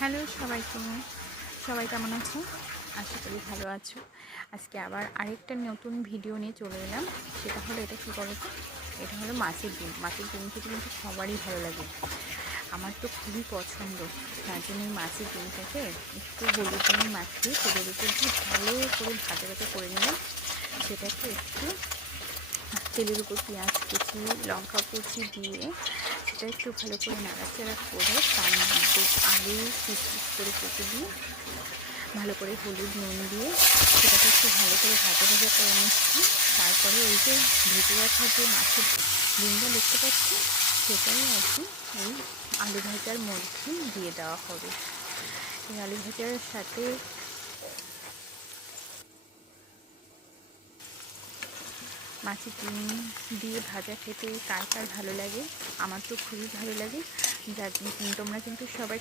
Hello সবাইকে, সবাই কেমন আছো? আশা করি ভালো আছো। আজকে আবার আরেকটা নতুন ভিডিও নিয়ে চলে এলাম। সেটা হলো, এটা কী বলো তো, এটা হলো মাছের ডিম। মাছের ডিম খেতে কিন্তু সবারই ভালো লাগে, আমার তো খুবই পছন্দ। তার জন্য এই মাছের ডিমটাকে একটু হলুদ নুন মাখিয়ে তেলের উপর দিয়ে ভালো করে ভাজা ভাজা করে নিলাম। সেটাকে একটু তেলের উপর পেঁয়াজ কুচি, লঙ্কা কুচি দিয়ে সেটা একটু ভালো করে নাড়াচাড়া করে তার মধ্যে আলু পিস পিস করে কেটে দিয়ে ভালো করে হলুদ নুন দিয়ে সেটাকে একটু ভালো করে ভাজা ভাজা করে নিচ্ছি। তারপরে ওই যে ভেজে রাখা যে মাছের ডিমটা দেখতে পাচ্ছি, সেটাই আর কি এই আলু ভাজার মধ্যে দিয়ে দেওয়া হবে। এই আলু ভাজার সাথে মাছের ডিম দিয়ে ভাজা খেতে কার কার ভালো লাগে? আমার তো খুবই ভালো লাগে। তোমরা কিন্তু সবাই